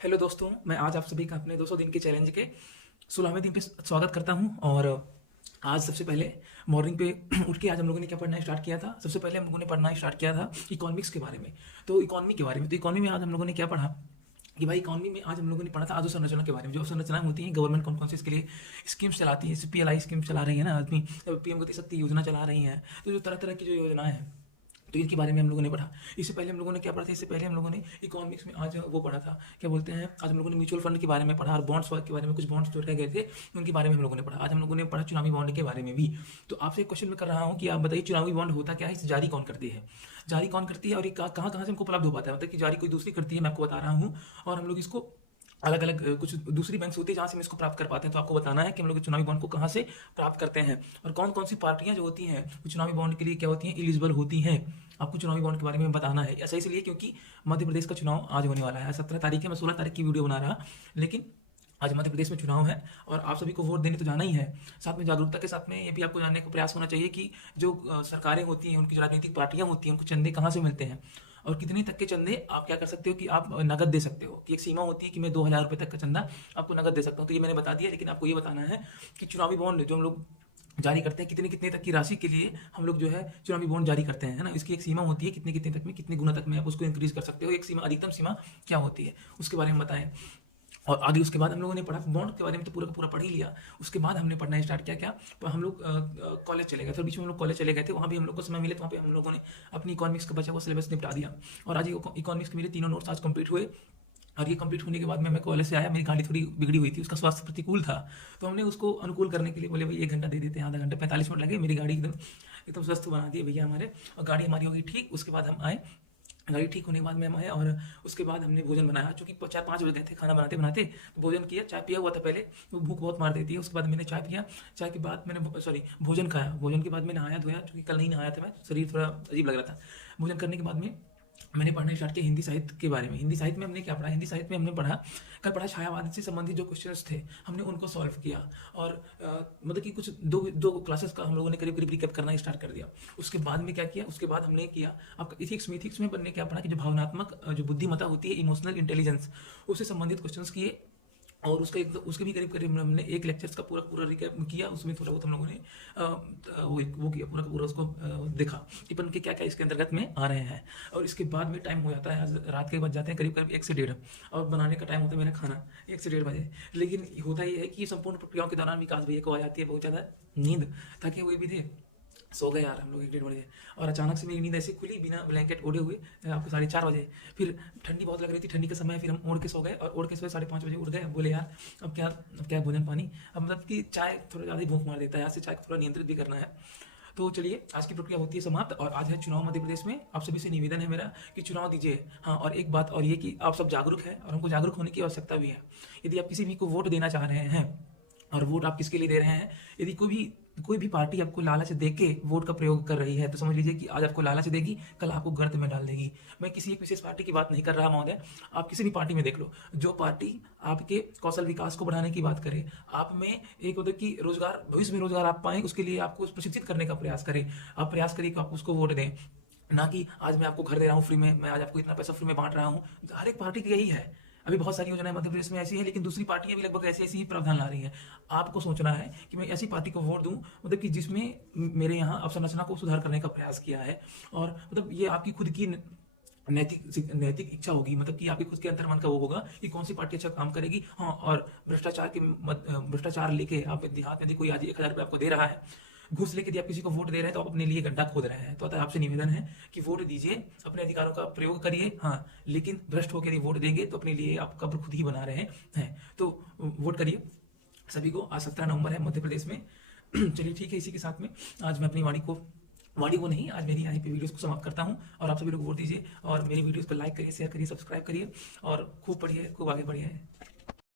Hello दोस्तों, मैं आज आप सभी का अपने 200 दिन के चैलेंज के 16वें दिन पे स्वागत करता हूं। और आज सबसे पहले मॉर्निंग पे उठ के आज हम लोगों ने क्या पढ़ना स्टार्ट किया था। सबसे पहले हम लोगों ने पढ़ना स्टार्ट किया था इकोनॉमिक्स के बारे में। तो इकोनॉमी के बारे में, तो इकोनॉमी में आज हम लोगों ने क्या पढ़ा कि भाई इकोनॉमी में आज हम लोगों ने पढ़ा था अधोसंरचना के बारे में। जो संरचनाएं होती हैं, गवर्नमेंट कौन कौन से इसके लिए स्कीम्स चलाती है, जैसे पीएलआई स्कीम चला रही है ना आदमी, पीएम गति शक्ति योजना चला रही है। तो जो तरह तरह की जो योजनाएं हैं, तो इनके बारे में हम लोगों ने पढ़ा। इससे पहले हम लोगों ने क्या पढ़ा था, इससे पहले हम लोगों ने इकोनॉमिक्स में आज वो पढ़ा था, क्या बोलते हैं, आज हम लोगों ने म्यूचुअल फंड के बारे में पढ़ा और बॉन्ड्स के बारे में, कुछ बॉन्ड्स जो रह गए थे उनके बारे में हम लोगों ने पढ़ा। आज हम लोगों ने पढ़ा चुनावी बॉन्ड के बारे में भी। तो आपसे एक क्वेश्चन मैं कर रहा हूँ कि आप बताइए चुनावी बॉन्ड होता क्या है, इसे जारी कौन करती है, जारी कौन करती है और ये कहाँ कहाँ से हमको उपलब्ध हो पाता है। मतलब कि जारी कोई दूसरी करती है, मैं आपको बता रहा हूँ। और हम लोग इसको अलग अलग कुछ दूसरी बैंक्स होती है जहाँ से हम इसको प्राप्त कर पाते हैं। तो आपको बताना है कि हम लोग चुनावी बॉन्ड को कहाँ से प्राप्त करते हैं और कौन कौन सी पार्टियां जो होती हैं वो चुनावी बॉन्ड के लिए क्या होती हैं, एलिजिबल होती हैं। आपको चुनावी बॉन्ड के बारे में बताना है। ऐसा इसलिए क्योंकि मध्य प्रदेश का चुनाव आज होने वाला है। 17 तारीख है, मैं 16 तारीख की वीडियो बना रहा, लेकिन आज मध्य प्रदेश में चुनाव है और आप सभी को वोट देने तो जाना ही है। साथ में जागरूकता के साथ में ये भी आपको जानने का प्रयास होना चाहिए कि जो सरकारें होती हैं, उनकी जो राजनीतिक पार्टियां होती हैं, उनको चंदे कहाँ से मिलते हैं और कितने तक के चंदे आप क्या कर सकते हो कि आप नगद दे सकते हो। कि एक सीमा होती है कि मैं 2000 रुपये तक का चंदा आपको नगद दे सकता हूँ। तो ये मैंने बता दिया, लेकिन आपको ये बताना है कि चुनावी बॉन्ड जो हम लोग जारी करते हैं, कितने कितने तक की राशि के लिए हम लोग जो है चुनावी बॉन्ड जारी करते हैं, है ना। इसकी एक सीमा होती है, कितने कितने तक में, कितने गुना तक में आप उसको इंक्रीज कर सकते हो। एक सीमा, अधिकतम सीमा क्या होती है उसके बारे में बताएं। और आगे उसके बाद हम लोगों ने पढ़ा बॉन्ड के बारे में, तो पूरा का पूरा पढ़ ही लिया। उसके बाद हमने पढ़ना स्टार्ट किया क्या, तो हम लोग कॉलेज चले गए थे। बीच में हम लोग कॉलेज चले गए थे, वहाँ भी हम लोग को समय मिले तो वहाँ पे हम लोगों ने अपनी इकोनॉमिक्स का बचा हुआ सिलेबस निपटा दिया। और आज इकोनॉमिक्स के मेरे तीनों नोट्स आज कंप्लीट हुए। और ये कंप्लीट होने के बाद में मैं कॉलेज से आया, मेरी गाड़ी थोड़ी बिगड़ी हुई थी, उसका स्वास्थ्य प्रतिकूल था। तो हमने उसको अनुकूल करने के लिए बोले भाई 1 घंटा दे देते हैं, आधा घंटा 45 मिनट लगे, मेरी गाड़ी एकदम एकदम स्वस्थ बना दी भैया हमारे। और गाड़ी हमारी होगी ठीक। उसके बाद हम आए, गाड़ी ठीक होने के बाद में हम आए और उसके बाद हमने भोजन बनाया। चूँकि 4-5 बज गए थे खाना बनाते बनाते, तो भोजन किया। चाय पिया हुआ था पहले, तो भूख बहुत मार देती है। उसके बाद मैंने चाय पिया, चाय के बाद मैंने भोजन खाया। भोजन के बाद मैं नहाया धोया, चूँकि कल नहीं नहाया था मैं, शरीर थोड़ा अजीब लग रहा था। भोजन करने के बाद में मैंने पढ़ना स्टार्ट किया हिंदी साहित्य के बारे में। हिंदी साहित्य में हमने क्या पढ़ा, हिंदी साहित्य में हमने पढ़ा, कल पढ़ा छायावाद से संबंधित जो क्वेश्चंस थे हमने उनको सॉल्व किया। और मतलब कि कुछ दो दो क्लासेस का हम लोगों ने करीब करीब रिकैप करना स्टार्ट कर दिया। उसके बाद में क्या किया, उसके बाद हमने किया आपका इथिक्स में बनने क्या पढ़ा कि जो भावनात्मक जो बुद्धिमत्ता होती है, इमोशनल इंटेलिजेंस, उससे संबंधित क्वेश्चंस किए। और उसके भी करीब करीब हमने एक लेक्चर्स का पूरा पूरा रिकैप किया। उसमें थोड़ा बहुत हम लोगों ने वो किया, पूरा का पूरा उसको देखा कि अपन के क्या क्या इसके अंतर्गत में आ रहे हैं। और इसके बाद में टाइम हो जाता है, आज रात के बज जाते हैं करीब करीब 1 से 1:30, और बनाने का टाइम होता है मेरा खाना 1 से 1:30 बजे। लेकिन होता ये है कि संपूर्ण प्रक्रियाओं के दौरान विकास भैया को आ जाती है बहुत ज़्यादा नींद, ताकि वो भी थे। सो गए यार हम लोग 1-1:30 बजे। और अचानक से मेरी नींद ऐसी खुली बिना ब्लैंकेट ओढ़े हुए, आपको 4:30 बजे। फिर ठंडी बहुत लग रही थी, ठंडी का समय, फिर हम ओढ़ के सो गए और ओढ़ के सोए 5:30 बजे उठ गए। बोले यार अब क्या भोजन पानी, अब मतलब कि चाय थोड़ा ज़्यादा ही भूख मार देता है, आज से चाय को थोड़ा नियंत्रित भी करना है। तो चलिए, आज की प्रक्रिया होती है समाप्त। और आज है चुनाव मध्य प्रदेश में। आप सभी से निवेदन है मेरा कि चुनाव दीजिए। हाँ, और एक बात और ये कि आप सब जागरूक हैं और हमको जागरूक होने की आवश्यकता भी है। यदि आप किसी भी को वोट देना चाह रहे हैं, और वोट आप किसके लिए दे रहे हैं, यदि कोई भी पार्टी आपको लालच दे के वोट का प्रयोग कर रही है, तो समझ लीजिए कि आज आपको लालच देगी, कल आपको गर्त में डाल देगी। मैं किसी एक विशेष पार्टी की बात नहीं कर रहा महोदय, आप किसी भी पार्टी में देख लो, जो पार्टी आपके कौशल विकास को बढ़ाने की बात करे, आप में एक मतलब कि रोजगार, भविष्य में रोजगार आप पाएं, उसके लिए आपको प्रशिक्षित करने का प्रयास करें। आप प्रयास करिए कि आप उसको वोट दें, ना कि आज मैं आपको घर दे रहा हूँ फ्री में, मैं आज आपको इतना पैसा फ्री में बांट रहा हूँ। हर एक पार्टी की यही है। अभी बहुत सारी योजनाएं मध्य प्रदेश में ऐसी हैं, लेकिन दूसरी पार्टियां भी लगभग ऐसी ऐसी ही प्रावधान ला रही हैं। आपको सोचना है कि मैं ऐसी पार्टी को वोट दूं मतलब कि जिसमें मेरे यहाँ अवसंरचना को सुधार करने का प्रयास किया है। और मतलब ये आपकी खुद की नैतिक इच्छा होगी, मतलब कि आपके खुद के अंतर्मन का वो होगा कि कौन सी पार्टी अच्छा काम करेगी। हाँ, और भ्रष्टाचार लेके आप देहात में यदि कोई आज 1,000 रुपये आपको दे रहा है, घूस लेके यदि आप किसी को वोट दे रहे हैं, तो आप अपने लिए गड्ढा खोद रहे हैं। तो अतः आपसे निवेदन है कि वोट दीजिए, अपने अधिकारों का प्रयोग करिए। हाँ, लेकिन भ्रष्ट होकर यदि वोट देंगे तो अपने लिए आप कब्र खुद ही बना रहे हैं। तो वोट करिए सभी को। आज 17 नवंबर है मध्य प्रदेश में। चलिए ठीक है, इसी के साथ में आज मैं अपनी वाणी को नहीं, आज मेरी यहाँ पे वीडियोस को समाप्त करता हूँ। और आप सभी लोग वोट दीजिए और मेरी वीडियोस को लाइक करिए, शेयर करिए, सब्सक्राइब करिए और खूब पढ़िए, खूब आगे बढ़िए।